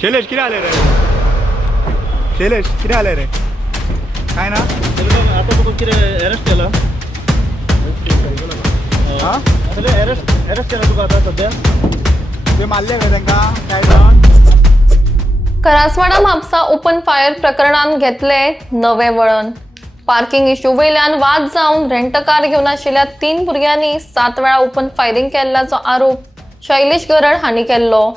शैलेश किती आले रे? शैलेश किती आले रे? काय ना आता तो किती अरेस्ट केला हा अरेस्ट केला तुका आता सध्या ते मारले रे त्यांका काय जाऊन करासवाडा म्हापसा ओपन फायर प्रकरणात घेतले नवे वळण. पार्किंग इश्यू वयल्यान वाद जावन रेंट कार घेवन आशिल्ल्या 3 भुरग्यांनी 7 वेळा ओपन फायरिंग केल्ल्याचो आरोप शैलेश गरड हांणी केल्लो.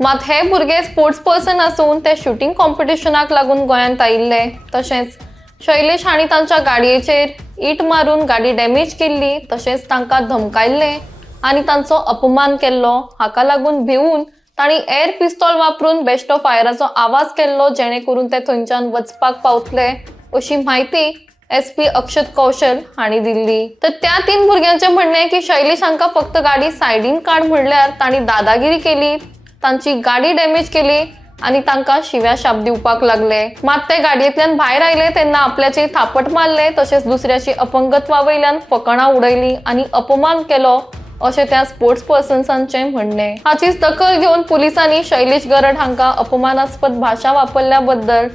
मात हे भुरगे स्पोर्ट्स पर्सन आसून ते शूटिंग कॉम्पिटिशनाक लागून गोंयांत आयिल्ले. तशेंच शैलेश हांणी तांच्या गाडयेचेर इट मारून गाडी डॅमेज केल्ली. तशेंच तांकां धमकायल्ले आनी तांचो अपमान केल्लो. हाका लागून भिवून तांणी एअर पिस्तॉल वापरून बेश्टो फायराचो आवाज केल्लो जेणे करून ते थंयच्यान वचपाक पावतले अशी माहिती SP अक्षत कौशल हांणी दिल्ली. तर त्या 3 भुरग्यांचे म्हणणे की शैलेश हांकां फक्त गाडी सायडीन काड म्हणल्यार तांणी दादागिरी केली, तांची गाडी डॅमेज केली आनी तांकां शिव्या शाप दिवपाक लागले. मात ते गाडयेंतल्यान भायर आयले तेन्ना आपल्याचेर थापट मारले. तशेंच दुसऱ्याची अपंगत्वा वयल्यान फकाणां उडयली आनी अपमान केलो अशें त्या स्पोर्ट्स पर्सन्सांचे म्हणणे. हाचीच दखल घेवन पुलिसांनी शैलेश गरड हांकां अपमानास्पद भाशा वापरल्या बद्दल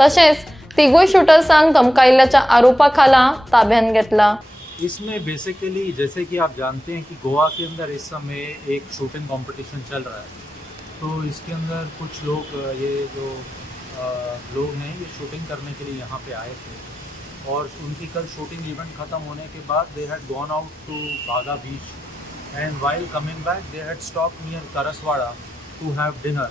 तशेंच तिगूय शूटर्सांक धमकायल्याच्या आरोपा खाला ताब्यात घेतला. इसमें बेसिकली जैसे कि आप जानते हैं कि गोवा के अंदर इस समय एक शूटिंग कंपटीशन चल रहा है, तो इसके अंदर कुछ लोग ये जो लोग हैं ये शूटिंग करने के लिए यहाँ पे आए थे और उनकी कल शूटिंग इवेंट ख़त्म होने के बाद they had gone out to Baga beach and while coming back they had stop near Karaswada to have dinner.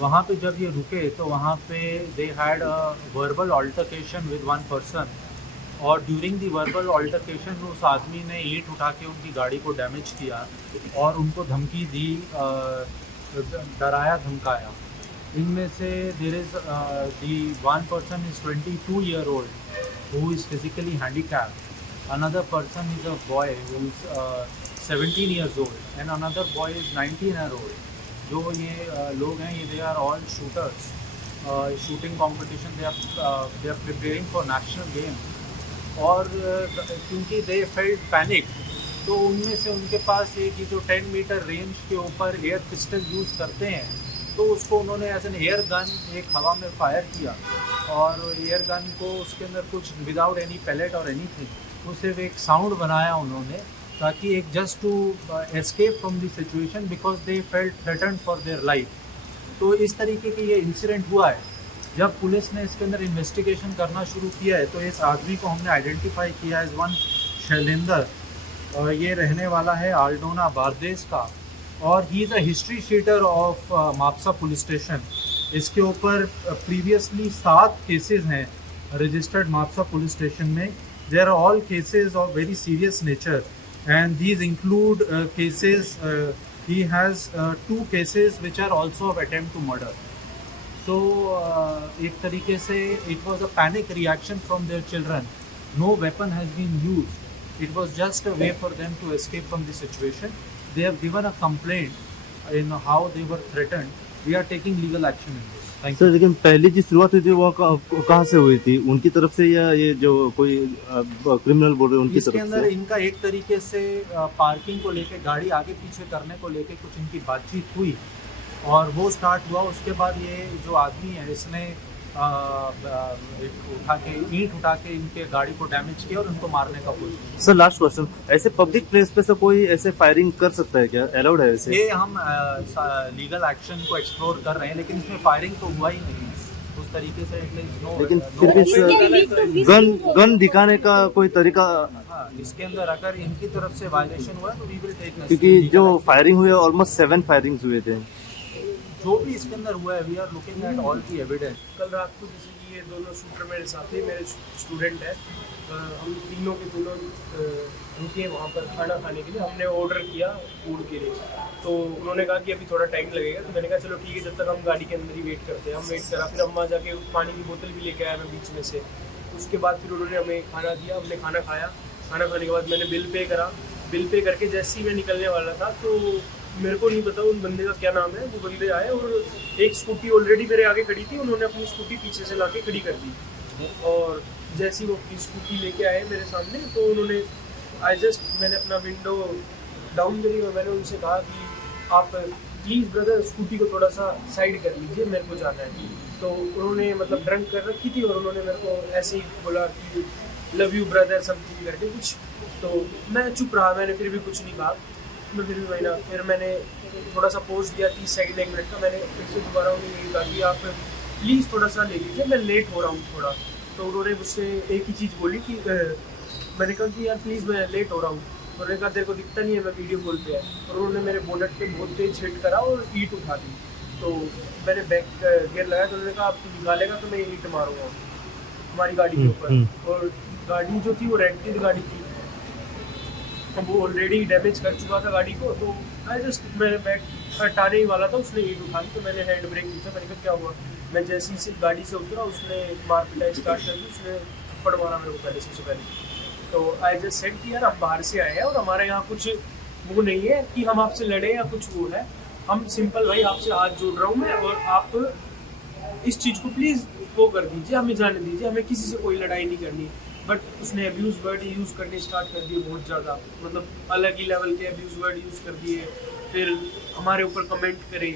वहाँ पे जब ये रुके तो वहाँ पे they had a verbal altercation with one person और ड्यूरिंग दी वर्बल ऑल्टरकेशन उस आदमी ने ईंट उठा के उनकी गाड़ी को डैमेज किया और उनको धमकी दी, डराया धमकाया. इनमें से there is the one person is 22 year old who is physically handicapped, another person is a boy who is 17 years old and another boy is 19 year old. जो ये लोग हैं ये they are all shooters, shooting competition they are preparing for national game और क्योंकि they felt panic तो उनमें से उनके पास एक जो 10 मीटर रेंज के ऊपर एयर पिस्टल यूज़ करते हैं तो उसको उन्होंने एज एन एयर गन एक हवा में फायर किया और एयर गन को उसके अंदर कुछ विदाउट एनी पैलेट और एनीथिंग तो सिर्फ एक साउंड बनाया उन्होंने ताकि एक just to escape from the situation because they felt threatened for their life. तो इस तरीके की ये इंसिडेंट हुआ है. जब पुलिस ने इसके अंदर इन्वेस्टिगेशन करना शुरू किया है तो इस आदमी को हमने आइडेंटिफाई किया एज वन शैलेंदर और ये रहने वाला है आल्डोना बारदेस का और he is a history sheeter of Mapusa police station. इसके ऊपर प्रीवियसली 7 केसेस हैं रजिस्टर्ड मापसा पुलिस स्टेशन में. There are all cases of very serious nature and these include cases he has 2 cases which are also of attempt to murder. So एक तरीके से it was a panic reaction from their children. No weapon has been used. It was just a way for them to escape from the situation. They have given a complaint in how they were threatened. We are taking legal action in this. Thank you. Sir लेकिन पहले जो शुरुआत हुई थी वो कहाँ से हुई थी, उनकी तरफ से या ये जो कोई क्रिमिनल बोल रहे हैं उनकी इसके तरफ अंदर से? इनका एक तरीके से पार्किंग को लेके गाड़ी आगे पीछे करने को लेके कुछ इनकी बातचीत हुई और वो स्टार्ट हुआ. उसके बाद ये जो आदमी है इसने ईंट उठा के इनके गाड़ी को डैमेज किया और उनको मारने का कोशिश. सर लास्ट क्वेश्चन, ऐसे पब्लिक प्लेस पे से कोई ऐसे फायरिंग कर सकता है क्या, अलाउड है ऐसे? ये हम लीगल एक्शन को एक्सप्लोर कर रहे हैं लेकिन इसमें फायरिंग तो हुआ ही नहीं है उस तरीके से. लेकिन फिर भी गन दिखाने का कोई तरीका? हाँ, इसके अंदर अगर इनकी तरफ से वायलेशन हुआ तो वी विल टेक. क्योंकि जो फायरिंग हुई है ऑलमोस्ट 7 फायरिंग्स हुए थे. जो भी इसके अंदर हुआ है we are looking at all the evidence. कल रात को जैसे कि ये दोनों शूटर मेरे साथ ही मेरे स्टूडेंट हैं, हम तीनों के तीनों रुके वहाँ पर खाना खाने के लिए. हमने ऑर्डर किया फूड के लिए तो उन्होंने कहा कि अभी थोड़ा टाइम लगेगा. तो मैंने कहा चलो ठीक है, जब तक हम गाड़ी के अंदर ही वेट करते हैं. हम वेट करा, फिर अम्मा जाके पानी की बोतल भी लेके आया मैं बीच में से. उसके बाद फिर उन्होंने हमें खाना दिया, हमने खाना खाया. खाना खाने के बाद मैंने बिल पे करा. बिल पे करके जैसे ही मैं निकलने वाला था तो मेरे को नहीं पता उन बंदे का क्या नाम है, वो बंदे आए और एक स्कूटी ऑलरेडी मेरे आगे खड़ी थी, उन्होंने अपनी स्कूटी पीछे से लाके खड़ी कर दी और जैसे ही वो अपनी स्कूटी लेके आए मेरे सामने तो उन्होंने मैंने अपना विंडो डाउन करी और मैंने उनसे कहा कि आप प्लीज़ ब्रदर स्कूटी को थोड़ा सा साइड कर लीजिए, मेरे को जाना है। तो उन्होंने मतलब ड्रंक कर रखी थी और उन्होंने मेरे को ऐसे ही बोला कि लव यू ब्रदर समथिंग करके कुछ। तो मैं चुप रहा, मैंने फिर भी कुछ नहीं कहा। मैं फिर भी वही फिर मैंने थोड़ा सा पोज दिया 30 सेकंड 1 मिनट का। मैंने फिर से दोबारा उन्हें यही कहा कि आप प्लीज़ थोड़ा सा ले लीजिए, मैं लेट हो रहा हूँ थोड़ा। तो उन्होंने मुझसे एक ही चीज़ बोली कि मैंने कहा कि यार प्लीज़ मैं लेट हो रहा हूँ। तो उन्होंने कहा तेरे को दिखता नहीं है, मैं वीडियो कॉल पे है। और उन्होंने मेरे बोनट पे बहुत तेज हिट करा और ईंट उठा दी। तो मैंने बैक गियर लगाया तो उन्होंने कहा आप तू निकालेगा तो मैं ईंट मारूंगा हमारी गाड़ी के ऊपर। और गाड़ी जो थी वो रेंटेड गाड़ी थी, वो ऑलरेडी डैमेज कर चुका था गाड़ी को। तो आई जस्ट मैं बैक हटाने ही वाला था, उसने ईंट उठा ली। तो मैंने हैंड ब्रेक दी, मैंने कहा क्या हुआ। मैं जैसे ही गाड़ी से उतरा उसने मार पिटाई स्टार्ट कर दी, उसने थप्पड़ मारा मेरे को पहले, सबसे पहले। तो आई जस्ट सेड कि यार हम बाहर से आए हैं और हमारे यहाँ कुछ वो नहीं है कि हम आपसे लड़े या कुछ वो है। हम सिंपल भाई आपसे हाथ जोड़ रहा हूँ मैं, और आप इस चीज़ को प्लीज़ वो कर दीजिए, हमें जाने दीजिए, हमें किसी से कोई लड़ाई नहीं करनी। बट उसने अब्यूज़ वर्ड यूज़ करने स्टार्ट कर दिए बहुत ज़्यादा, मतलब अलग ही लेवल के अब्यूज़ वर्ड यूज़ कर दिए। फिर हमारे ऊपर कमेंट करे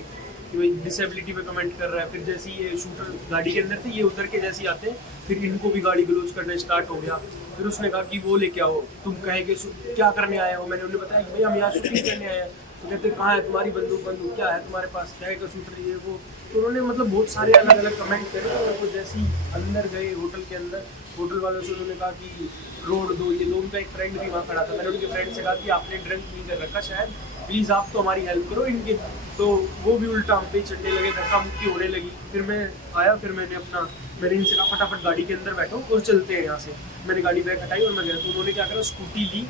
कि भाई डिसेबिलिटी पे कमेंट कर रहा है। फिर जैसे ये शूटर गाड़ी के अंदर थे, ये उतर के जैसे आते हैं, फिर इनको भी गाली गलौज करना स्टार्ट हो गया। फिर उसने कहा कि वो लेके आओ, तुम कहेंगे क्या करने आए हो। मैंने उन्हें बताया कि भाई हम यहाँ शूटिंग करने आए हैं। तो कहते कहाँ है तुम्हारी बंदूक क्या है तुम्हारे पास, क्या है शूटर ये वो। तो उन्होंने मतलब बहुत सारे अलग अलग कमेंट करे। और वो जैसे ही अंदर गए होटल के अंदर, होटल वालों से उन्होंने कहा कि रोड दो, ये दो। उनका एक फ्रेंड भी वहाँ खड़ा था। मैंने उनके फ्रेंड से कहा कि आपने ड्रिंक नहीं कर रखा शायद, प्लीज़ आप तो हमारी हेल्प करो इनके। तो वो भी उल्टा हम पे चढ़ने लगे, धक्का मुक्की होने लगी। फिर मैं आया, फिर मैंने इनसे कहा फटाफट गाड़ी के अंदर बैठो और चलते हैं यहाँ से। मैंने गाड़ी बैग हटाई और मैं गया। तो उन्होंने क्या करा, स्कूटी ली,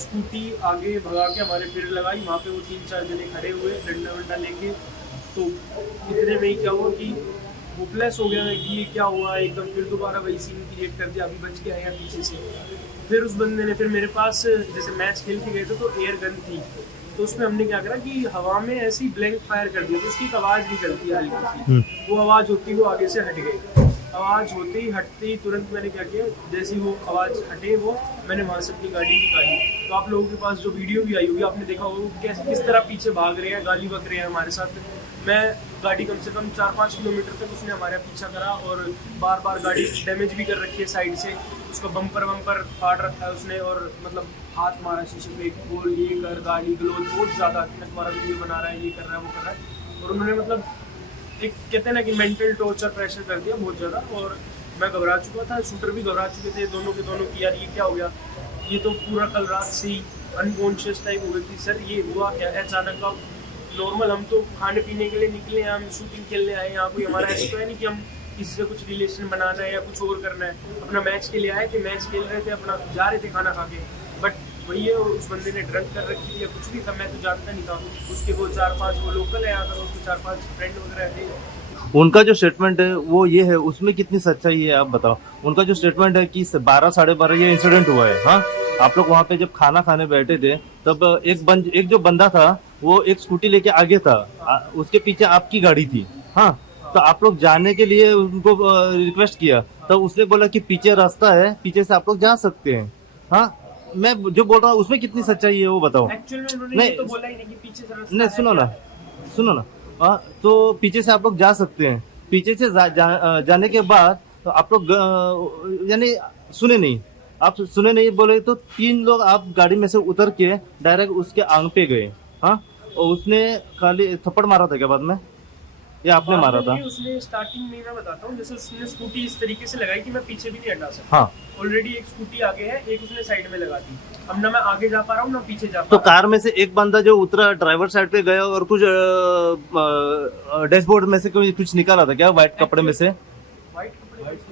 स्कूटी आगे भगा के हमारे फिर लगाई। वहाँ पे वो 3-4 जने खड़े हुए डंडा वंडा लेके। तो इतने में ही क्या हुआ कि होपलेस हो गया कि ये क्या हुआ एकदम। फिर दोबारा वही सीन क्रिएट कर दिया, अभी बच के आया पीछे से। फिर उस बंदे ने, फिर मेरे पास जैसे मैच खेल के गए थे तो एयर गन थी, तो उसमें हमने क्या करा कि हवा में ऐसी ब्लैंक फायर कर दिया। तो उसकी एक आवाज़ निकलती है हल्की सी, वो आवाज़ होती है वो आगे से हट गई। आवाज़ होते ही हटते ही तुरंत मैंने क्या किया, जैसे ही वो आवाज़ हटे वो मैंने वहाँ से अपनी गाड़ी निकाली। तो आप लोगों के पास जो वीडियो भी आई होगी, आपने देखा होगा कैसे किस तरह पीछे भाग रहे हैं, गाली बक रहे हैं हमारे साथ। मैं गाड़ी कम से कम 4-5 किलोमीटर तक उसने हमारा पीछा करा और बार बार गाड़ी डैमेज भी कर रखी है साइड से। उसका बम्पर फाड़ रखा है उसने, और मतलब हाथ मारा शीशे पे, बोल ये कर, गाली गलौज बहुत ज़्यादा कि मैं तुम्हारा वीडियो बना रहा है, ये कर रहा है, वो कर रहा है। और उन्होंने मतलब एक कहते हैं ना कि मेंटल टॉर्चर प्रेशर कर दिया बहुत ज़्यादा। और मैं घबरा चुका था, शूटर भी घबरा चुके थे, दोनों के दोनों की यार ये क्या हो गया। ये तो पूरा कल रात से ही अनकॉन्शियस टाइप हो गई थी। सर ये हुआ क्या है अचानक का। नॉर्मल हम तो खाने पीने के लिए निकले हैं, हम शूटिंग खेलने आए हैं यहाँ, कोई हमारा ऐसा तो है नहीं कि हम किसी से कुछ रिलेशन बनाना है या कुछ और करना है। अपना मैच के लिए आए थे, मैच खेल रहे थे, अपना जा रहे थे खाना खा के। बट वही है, उस बंदे ने ड्रंक कर रखी थी या कुछ भी था, मैं तो जानता नहीं था। उसके वो 4-5 वो लोकल है यहाँ का, उसके 4-5 फ्रेंड वगैरह थे। उनका जो स्टेटमेंट है वो ये है, उसमें कितनी सच्चाई है आप बताओ। उनका जो स्टेटमेंट है कि 12-12:30 ये इंसिडेंट हुआ है। हाँ, आप लोग वहाँ पे जब खाना खाने बैठे थे तब एक जो बंदा था वो एक स्कूटी लेके आगे था, उसके पीछे आपकी गाड़ी थी। हाँ, तो आप लोग जाने के लिए उनको रिक्वेस्ट किया, तो उसने बोला कि पीछे रास्ता है, पीछे से आप लोग जा सकते हैं। हाँ, मैं जो बोल रहा हूँ उसमें कितनी सच्चाई है वो बताओ। एक्चुअल में उन्होंने ये तो बोला ही नहीं कि पीछे से रास्ता नहीं, सुनो ना। हाँ, तो पीछे से आप लोग जा सकते हैं। पीछे से जाने के बाद तो आप लोग यानी सुने नहीं बोले, तो 3 लोग आप गाड़ी में से उतर के डायरेक्ट उसके आंग पे गए। हाँ, और उसने खाली थप्पड़ मारा था क्या बाद में, या आपने मारा था? उसने स्टार्टिंग में, मैं बताता हूँ, जैसे उसने स्कूटी इस तरीके से लगाई कि मैं पीछे भी नहीं हटा सकता। हाँ, ऑलरेडी एक स्कूटी आगे है, एक उसने साइड में लगा दी। अब ना मैं आगे जा पा रहा हूँ ना पीछे जा पा तो रहा हूँ। कार में से एक बंदा जो उतरा ड्राइवर साइड पे गया और कुछ डैशबोर्ड में से कुछ निकाला था क्या, व्हाइट कपड़े में से? व्हाइट कपड़े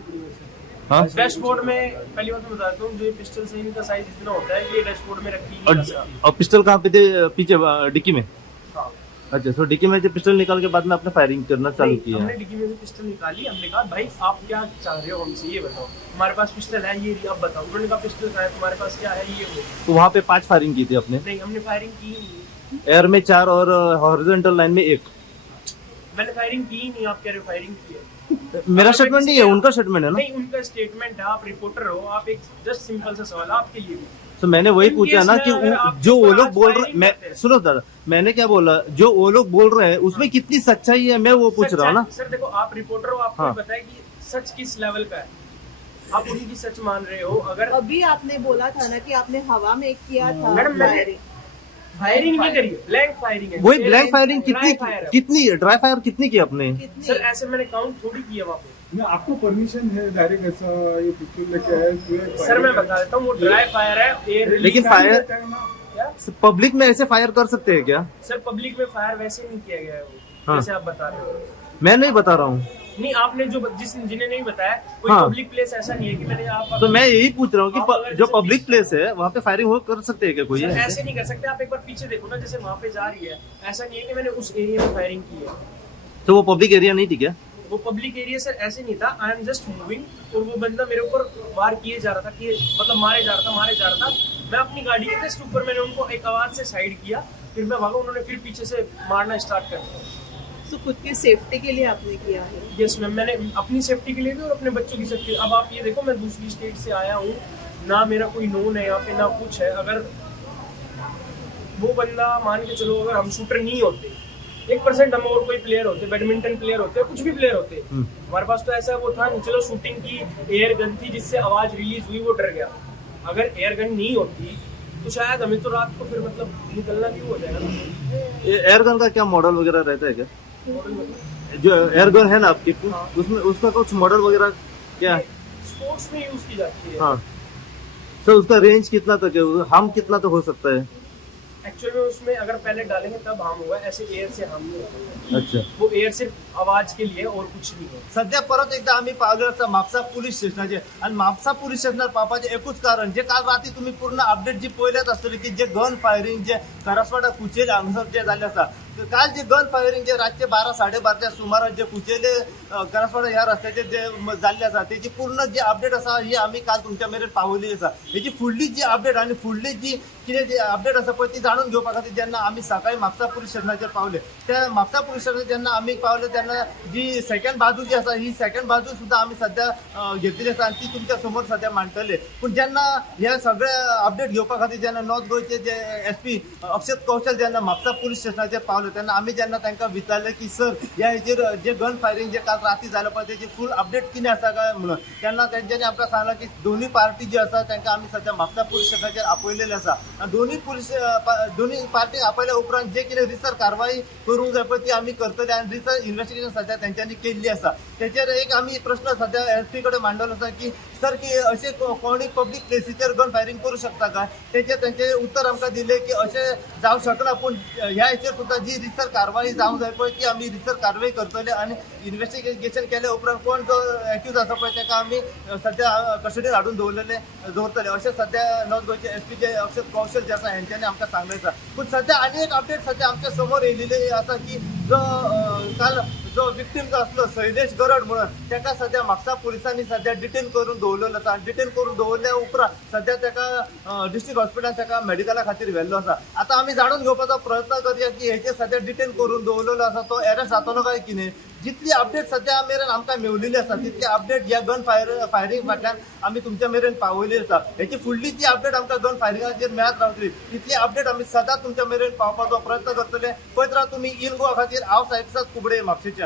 हाँ, डैशबोर्ड में पहली बात मैं बताता हूँ, जो ये पिस्टल से इनका साइज इतना होता है कि ये डैशबोर्ड में रखी नहीं जा सकती। और पिस्टल कहाँ पे थे? पीछे डिक्की में। हाँ। अच्छा, तो डिक्की में पिस्टल निकाल के बाद में आपने फायरिंग करना चालू किया? हमने डिक्की में से पिस्टल निकाली। हमने कहा भाई आप क्या चाह रहे हो हमसे, ये बताओ। हमारे पास पिस्टल है, ये अब बताओ। उन्होंने कहा पिस्टल है, तुम्हारे पास क्या है, ये वो। तो वहाँ पे 5 फायरिंग की थी आपने? नहीं, हमने फायरिंग की नहीं। एयर में 4 और हॉरिजॉन्टल लाइन में 1। मैंने फायरिंग की नहीं, आप कह रहे हो फायरिंग की है। मेरा स्टेटमेंट नहीं है, उनका स्टेटमेंट है ना? नहीं, उनका स्टेटमेंट है। आप रिपोर्टर हो, आप एक जस्ट सिंपल सा सवाल आपके लिए भी, तो मैंने वही इन पूछा केस ना में कि अगर आपके जो वो ऊपर लोग आज बोल रहे firing मैं करते हैं। सुनो दादा, मैंने क्या बोला, जो वो लोग बोल रहे हैं उसमें कितनी सच्चाई है मैं वो पूछ रहा हूँ ना। सर देखो, आप रिपोर्टर हो, आपको हाँ। बताया कि सच किस लेवल का है, आप उनकी सच मान रहे हो। अगर अभी आपने बोला था ना कि आपने हवा में किया था मैडम, मैंने- फायरिंग। फायरिंग नहीं करी, ब्लैंक फायरिंग है। वही ब्लैंक फायरिंग Dry fire है। कितनी ड्राई फायर कितनी की अपने? कितनी? सर ऐसे मैंने काउंट थोड़ी किया वहाँ पे। नहीं, आपको परमिशन है डायरेक्ट ऐसा ये पिक्चर लेके आए? सर मैं बता देता हूँ, वो ड्राई फायर है, एयर लेकिन फायर पब्लिक में ऐसे फायर कर सकते हैं क्या? सर पब्लिक में फायर वैसे नहीं किया गया है वो, हाँ। जैसे आप बता रहे हो। मैं नहीं बता रहा हूँ। नहीं, आपने जो जिन्हें नहीं बताया, कोई हाँ। पब्लिक प्लेस ऐसा नहीं है कि मैंने आप तो मैं यही पूछ रहा हूँ आप कि अगर जो जैसे पब्लिक प्लेस है वहाँ पे फायरिंग हो कर सकते हैं क्या कोई? सर ऐसे नहीं कर सकते। आप एक बार पीछे देखो ना, जैसे वहाँ पे जा रही है, ऐसा नहीं है कि मैंने उस एरिया में फायरिंग की है। तो वो पब्लिक एरिया नहीं थी क्या? वो पब्लिक एरिया सर ऐसे नहीं था। आई एम जस्ट मूविंग और वो बंदा मेरे ऊपर वार किए जा रहा था, कि मतलब मारे जा रहा था। मैं अपनी गाड़ी के जस्ट ऊपर, मैंने उनको एक आवाज से साइड किया, फिर मैं भागा, उन्होंने फिर पीछे से मारना स्टार्ट कर दिया। तो खुद की सेफ्टी के लिए आपने किया है। यस मैम, मैंने अपनी सेफ्टी के लिए भी और अपने बच्चों की सेफ्टी। अब आप ये देखो, मैं दूसरी स्टेट से आया हूँ, ना मेरा कोई नोन है यहाँ पे, ना कुछ है। अगर वो बंदा मान के चलो, अगर हम शूटर नहीं होते, 1% हम और कोई प्लेयर होते, बैडमिंटन प्लेयर होते, कुछ भी प्लेयर होते, हमारे पास तो ऐसा वो था नहीं। चलो शूटिंग की एयर गन थी जिससे आवाज रिलीज हुई, वो डर गया। अगर एयर गन नहीं होती तो शायद हमें तो रात को फिर मतलब निकलना भी हो जाएगा ना। एयर गन का क्या मॉडल वगैरह रहता है क्या? जो एयर गन है ना आपकी, उसमें उसका कुछ मॉडल वगैरह क्या है? स्पोर्ट्स में यूज की जाती है। हाँ, सर उसका रेंज कितना तक है, हम कितना तक हो सकता है? एक्चुअल में उसमें अगर पहले डालेंगे तब हार्म होगा, ऐसे एयर से हार्म नहीं होगा। अच्छा, वो एयर सिर्फ आवाज के लिए और कुछ नहीं है। सध्या परत एकदा आम्ही पाहिलं असं म्हापसा पोलीस स्टेशनाचे, आणि म्हापसा पोलीस स्टेशनार पावपाचे एकूच कारण, जे काल रात्री तुम्ही पूर्ण अपडेट जी पळयल्यात आसतली की जे गन फायरिंग जे करसवाडा कुचेले हांगसर जे जाल्ले आसा, काल जे गन फायरिंग जे रातचे 12-12:30च्या सुमारास जे कुचेले करसवाडा ह्या रस्त्याचे जे जाल्ले आसा, त्याची पूर्ण जी अपडेट आसा ही आम्ही काल तुमच्या मेरेन पावयली आसा। हेची फुडली जी अपडेट आणि फुडली जी कितें जी अपडेट आसा पळय ती जाणून घेवपा खातीर जेन्ना आम्ही सकाळी म्हापसा पोलीस स्टेशनाचेर पावले, त्या म्हापसा पोलीस स्टेशनार जेन्ना आम्ही पावले तेन्ना जी सेकंड बाजू जी आसा, ही सेकंड बाजू सुद्धा आम्ही सध्या घेतलेली आसा आणि ती तुमच्या समोर सध्या मांडटले। पण जेन्ना ह्या सगळ्या अपडेट घेवपा खातीर जेन्ना नॉर्थ गोयचे जे SP अक्षत कौशल जेन्ना म्हापसा पोलीस स्टेशनाचेर पावले, तेन्ना आम्ही जेन्ना तांकां विचारले की सर ह्या हेचेर जे गन फायरिंग जे काल राती जालें पळय तेची फूल अपडेट कितें आसा काय म्हणून, तेन्ना तेंच्यांनी आमकां सांगलां की दोन्ही पार्टी जी आसा तांकां आमी सध्या म्हापसा पोलीस स्टेशनाचेर आपयलेले आसा आणि दोन्ही पार्टी आपयल्या उपरांत जे कितें रिसर कारवाई करूंक जाय पळय ती आमी करतले आणि रिसर इन्व्हेस्टिगेशन सध्या तेंच्यांनी केल्ली आसा। तेचेर एक आमी प्रश्न सध्या SP कडेन मांडलेलो आसा की सर की अशें कोणी पब्लीक प्लेसीचेर गन फायरिंग करूं शकता काय? तेचेर तेंचे उत्तर आमकां दिलें की अशें जावंक शकना, पूण ह्या हेचेर सुद्दां जी रिसर कारवाई जावंक जाय पळय ती आमी रिसर कारवाई करतले आणि इन्व्हेस्टिगेशन केल्या उपरांत कोण जो एक्यूज आसा पळय ताका आमी सध्या कस्टडीर हाडून दवरतले अशें सध्या नॉर्थ गोयचे SP जे अक्षत कौशल जे आसा हेंच्यांनी आमकां सांगलें आसा। पूण सध्या आनी एक अपडेट सध्या आमच्या समोर येयलेली आसा की जो काल जो विक्टीम जो आसलो शैलेश गरड म्हणून, ताका सध्या म्हापसा पुलिसांनी सध्या डिटेन करून दवरलेलो आसा। डिटेन करून दवरल्या उपरांत सध्या ताका डिस्ट्रिक्ट हॉस्पिटलांत ताका मेडिकला खातीर व्हेल्लो आसा। आतां आमी जाणून घेवपाचो प्रयत्न करया की हेचे सध्या डिटेन करून दवरलेलो आसा तो अरेस्ट जातलो काय कितें। जितली अपडेट सध्या मेरेन आमकां मेवलेली आसा तितली अपडेट ह्या गन फायरिंग फाटल्यान आमी तुमच्या मेरेन पावयली आसा। हेची फुडली जी अपडेट आमकां गन फायरिंगाचेर मेळत रावतली तितली अपडेट आमी सदांच तुमच्या मेरेन पावपाचो प्रयत्न करतले। पळयत राव तुमी इन गोवा खातीर हांव साहेब कुबडे म्हापशेच्यान।